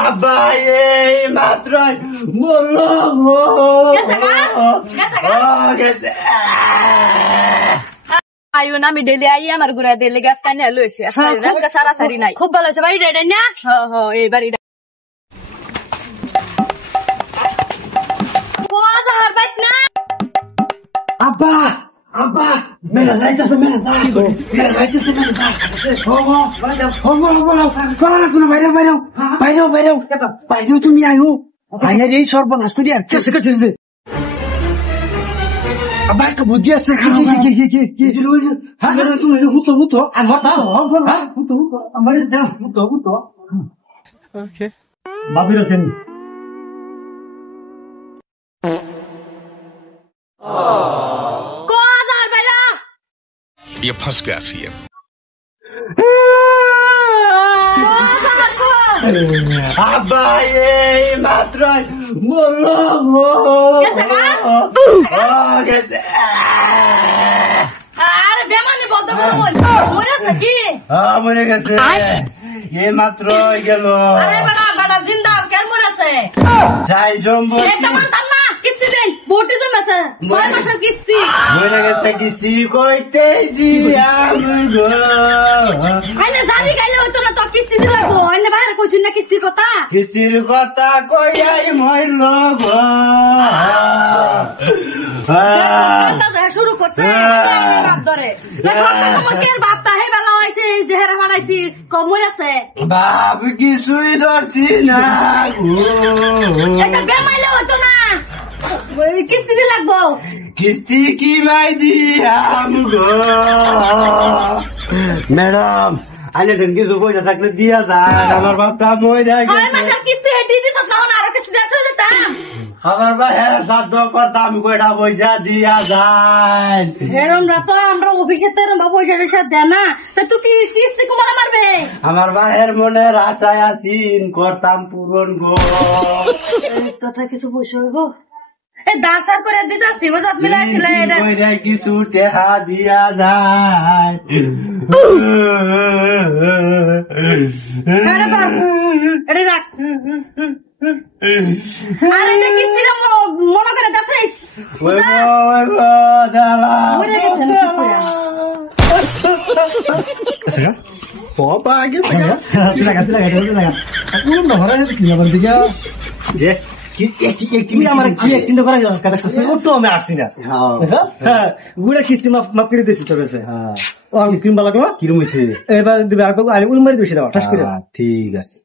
আব্বা এই মাত্র বললো আয়ো না আমি ডেলি আই আমার ঘুরা ডেলি গাছ কানে লইছি সারা সারি নাই খুব ভালো আছে বাড়িটা এটা না এই বাড়িটা আব্বা আব্বা মেলা যাইতেছে মেলা যাইতেছে বাইরেও তুমি আয়ো বাইরে এই সর্বনাশ তুই আর চেষ্টা করছিস আব্বা একটা বুদ্ধি আছে কি ছিল তুমি হুতো আমার হুতো বাবির আছেন ये फंस गया सीएम আব্বা এই মাত্র বললো আরে বেমানি বলতে মরেছে কি মরে গেছে এই মাত্র গেল আরে বাড়া জিন্দা কেন মরেছে যাই জম্বো কিস্তি দেন ভর্তি জমেছে 6 মাসের কিস্তি মরে গেছে কিস্তি কইতে দিয়া গো আইনে জানি গাইলে হইতো না তো কিস্তি দিলাগো আইনে বাইরে কইছিস না কিস্তির কথা কইয়াই মইল গো শুরু করছে বাপ ধরে বাপটা হে বেলা হয়েছে জেহেরা মারাইছি কমই আছে বাপ কিছুই ধরছি না এটা বেমাইলে হইতো না কিস্তি দিয়ে লাগবো কিস্তি কি ভাই দিয়াম গো ম্যাডাম আলে কিছু পয়সা থাকলে দিয়া যায় আমার বাপটা মরে গেছে কিস্তি হেঁটে দিস আরো কিস্তি দিতে যেতাম আমার ভাইয়ের সাধ্য কথা আমি কয়টা পয়সা দিয়া যায় এরমরা তো আমরা অফিসে তো এরম পয়সা টয়সা দেয় না তা তুই কি কিস্তি কুমালা মারবে আমার ভাইয়ের মনের আশায় আছিন করতাম পূরণ গো তোটা কিছু পয়সা হইব এই দাসার করে দিতাছি ওজা মিলাইছিল এটা কইরা কিছু টেহা দিয়া যায় আরে বাপ এটা রাখ আরে এটা কিস্তি না মনে করে দেখাইস ওই গো দালা মরে গেছে না পপা গেছে লাগা কোন ধরা যাচ্ছে না বলতে গিয়া যে তুই আমার কি একদিন তো করা যাচ্ছে কাটা তো আমি আসছি না হ্যাঁ গুড়া কিস্তি মাপ করে দিছি তোর কাছে ও আমি কিনবা লাগলো কিরম হইছে এবার দিবে আর উলমারি দিছি দাও ঠাস করে ঠিক আছে